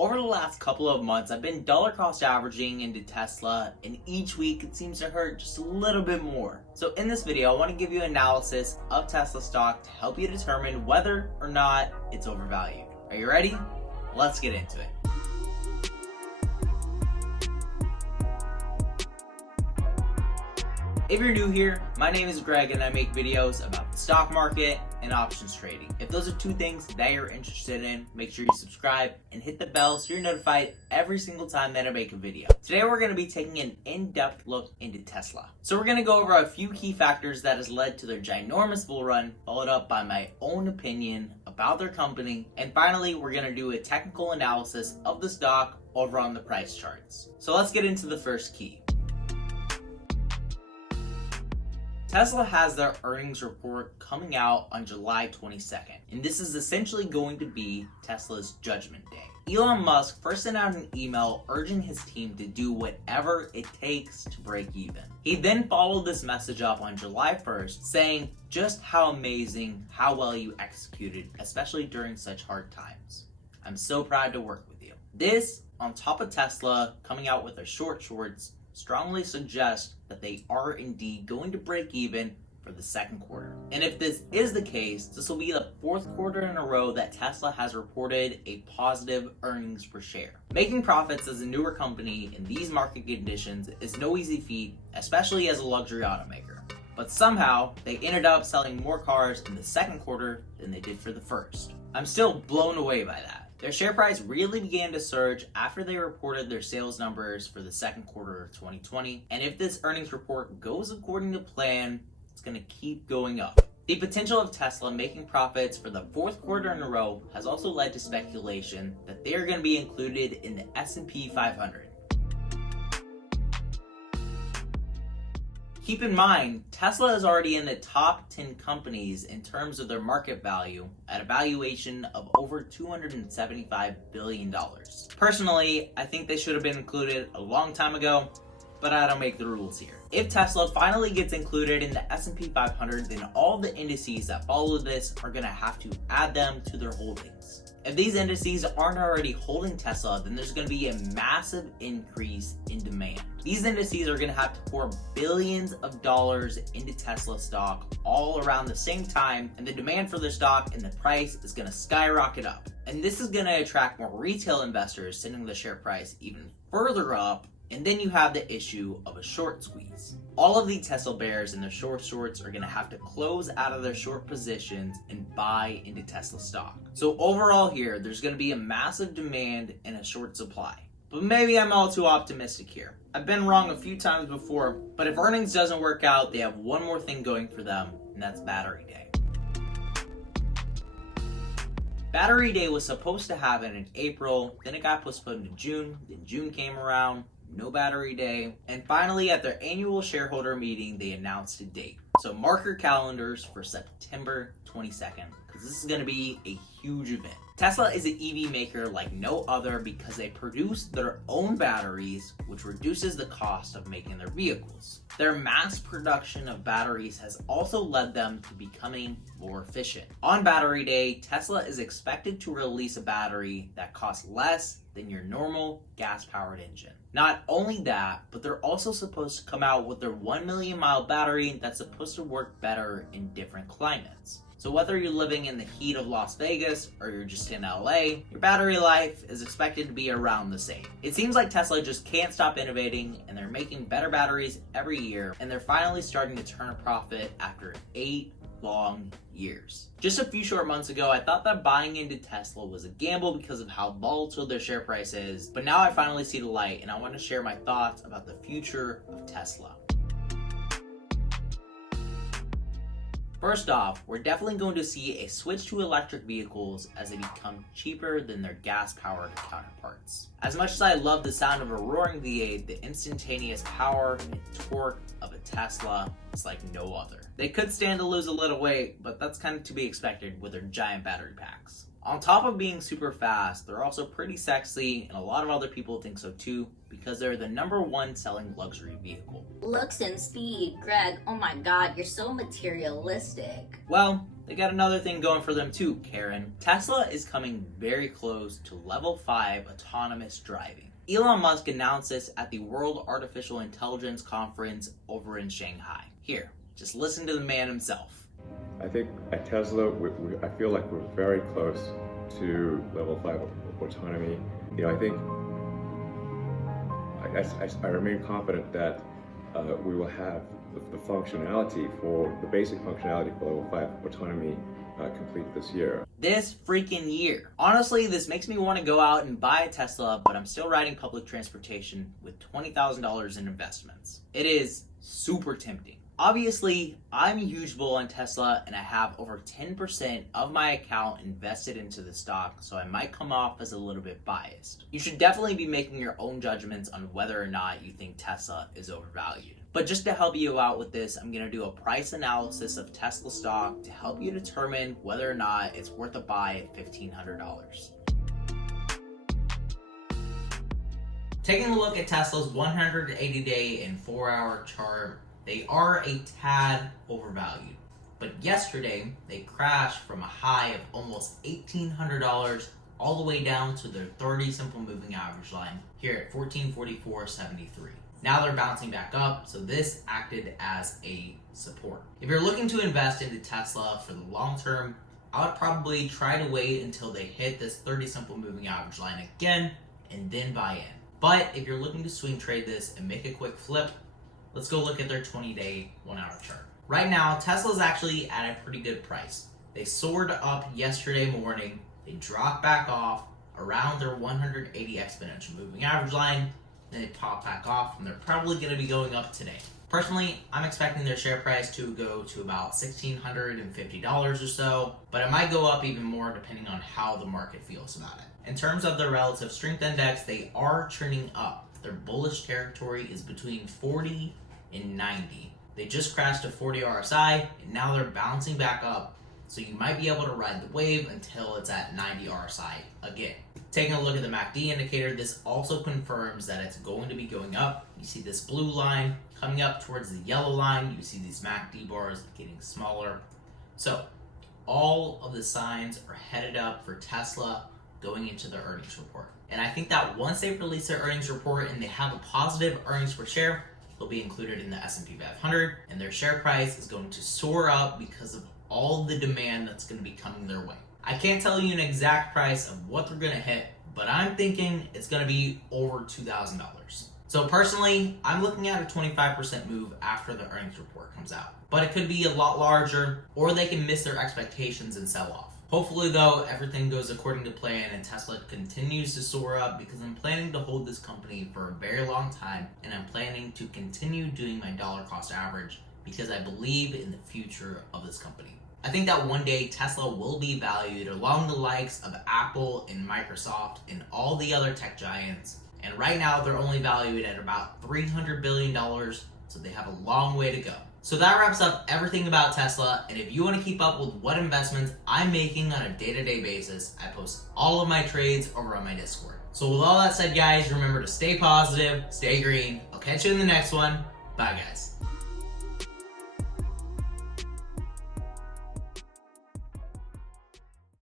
Over the last couple of months, I've been dollar cost averaging into Tesla, and each week it seems to hurt just a little bit more. So in this video, I want to give you an analysis of Tesla stock to help you determine whether or not it's overvalued. Are you ready? Let's get into it. If you're new here, my name is Greg and I make videos about the stock market and options trading. If those are two things that you're interested in, make sure you subscribe and hit the bell so you're notified every single time that I make a video. Today we're going to be taking an in-depth look into Tesla. So we're going to go over a few key factors that has led to their ginormous bull run, followed up by my own opinion about their company, and finally we're going to do a technical analysis of the stock over on the price charts. So let's get into the first key. Tesla has their earnings report coming out on July 22nd, and this is essentially going to be Tesla's judgment day. Elon Musk first sent out an email urging his team to do whatever it takes to break even. He then followed this message up on July 1st, saying just how amazing, how well you executed, especially during such hard times. I'm so proud to work with you. This, on top of Tesla coming out with their shorts, strongly suggest that they are indeed going to break even for the second quarter. And if this is the case, this will be the fourth quarter in a row that Tesla has reported a positive earnings per share. Making profits as a newer company in these market conditions is no easy feat, especially as a luxury automaker. But somehow, they ended up selling more cars in the second quarter than they did for the first. I'm still blown away by that. Their share price really began to surge after they reported their sales numbers for the second quarter of 2020, and if this earnings report goes according to plan, it's going to keep going up. The potential of Tesla making profits for the fourth quarter in a row has also led to speculation that they are going to be included in the S&P 500. Keep in mind, Tesla is already in the top 10 companies in terms of their market value at a valuation of over $275 billion. Personally, I think they should have been included a long time ago, but I don't make the rules here. If Tesla finally gets included in the S&P 500, then all the indices that follow this are going to have to add them to their holdings. If these indices aren't already holding Tesla, then there's going to be a massive increase in demand. These indices are going to have to pour billions of dollars into Tesla stock all around the same time, and the demand for their stock and the price is going to skyrocket up. And this is going to attract more retail investors, sending the share price even further up. And then you have the issue of a short squeeze. All of the Tesla bears and their shorts are going to have to close out of their short positions and buy into Tesla stock. So overall here, there's going to be a massive demand and a short supply. But maybe I'm all too optimistic here. I've been wrong a few times before, but if earnings doesn't work out, they have one more thing going for them, and that's Battery Day. Battery Day was supposed to happen in April, then it got postponed to June, then June came around, no Battery Day, and finally at their annual shareholder meeting, they announced a date. So mark your calendars for September 22nd, because this is going to be a huge event. Tesla is an EV maker like no other because they produce their own batteries, which reduces the cost of making their vehicles. Their mass production of batteries has also led them to becoming more efficient. On Battery Day, Tesla is expected to release a battery that costs less than your normal gas-powered engine. Not only that, but they're also supposed to come out with their 1 million mile battery that's supposed to work better in different climates. So whether you're living in the heat of Las Vegas or you're just in LA, your battery life is expected to be around the same. It seems like Tesla just can't stop innovating, and they're making better batteries every year, and they're finally starting to turn a profit after 8 long years. Just a few short months ago, I thought that buying into Tesla was a gamble because of how volatile their share price is, but now I finally see the light, and I want to share my thoughts about the future of Tesla. First off, we're definitely going to see a switch to electric vehicles as they become cheaper than their gas-powered counterparts. As much as I love the sound of a roaring V8, the instantaneous power and torque of a Tesla is like no other. They could stand to lose a little weight, but that's kind of to be expected with their giant battery packs. On top of being super fast, they're also pretty sexy, and a lot of other people think so too, because they're the #1 selling luxury vehicle. Looks and speed. Greg, oh my god, you're so materialistic. Well, they got another thing going for them too, Karen. Tesla is coming very close to level 5 autonomous driving. Elon Musk announced this at the World Artificial Intelligence Conference over in Shanghai. Here, just listen to the man himself. I think at Tesla, I feel like we're very close to level 5 autonomy. I think I remain confident that we will have the functionality for the basic functionality for level 5 autonomy complete this year. This freaking year. Honestly, this makes me want to go out and buy a Tesla, but I'm still riding public transportation with $20,000 in investments. It is super tempting. Obviously, I'm a huge bull on Tesla and I have over 10% of my account invested into the stock, so I might come off as a little bit biased. You should definitely be making your own judgments on whether or not you think Tesla is overvalued. But just to help you out with this, I'm going to do a price analysis of Tesla stock to help you determine whether or not it's worth a buy at $1,500. Taking a look at Tesla's 180-day and 4-hour chart, they are a tad overvalued. But yesterday, they crashed from a high of almost $1,800 all the way down to their 30 simple moving average line here at 1444.73. Now they're bouncing back up, so this acted as a support. If you're looking to invest into Tesla for the long term, I would probably try to wait until they hit this 30 simple moving average line again and then buy in. But if you're looking to swing trade this and make a quick flip, let's go look at their 20-day, 1-hour chart. Right now, Tesla's actually at a pretty good price. They soared up yesterday morning, they dropped back off around their 180 exponential moving average line, then they pop back off, and they're probably going to be going up today. Personally, I'm expecting their share price to go to about $1,650 or so, but it might go up even more depending on how the market feels about it. In terms of their relative strength index, they are trending up. Their bullish territory is between 40 and 90. They just crashed a 40 RSI, and now they're bouncing back up, so you might be able to ride the wave until it's at 90 RSI again. Taking a look at the MACD indicator, this also confirms that it's going to be going up. You see this blue line coming up towards the yellow line. You see these MACD bars getting smaller. So all of the signs are headed up for Tesla going into their earnings report. And I think that once they release their earnings report and they have a positive earnings per share, they'll be included in the S&P 500, and their share price is going to soar up because of all the demand that's going to be coming their way. I can't tell you an exact price of what they're going to hit, but I'm thinking it's going to be over $2,000. So personally, I'm looking at a 25% move after the earnings report comes out. But it could be a lot larger, or they can miss their expectations and sell off. Hopefully though, everything goes according to plan and Tesla continues to soar up, because I'm planning to hold this company for a very long time, and I'm planning to continue doing my dollar cost average because I believe in the future of this company. I think that one day Tesla will be valued along the likes of Apple and Microsoft and all the other tech giants. And right now they're only valued at about $300 billion, so they have a long way to go. So that wraps up everything about Tesla, and if you want to keep up with what investments I'm making on a day-to-day basis, I post all of my trades over on my Discord. So with all that said, guys, remember to stay positive, stay green. I'll catch you in the next one. Bye, guys.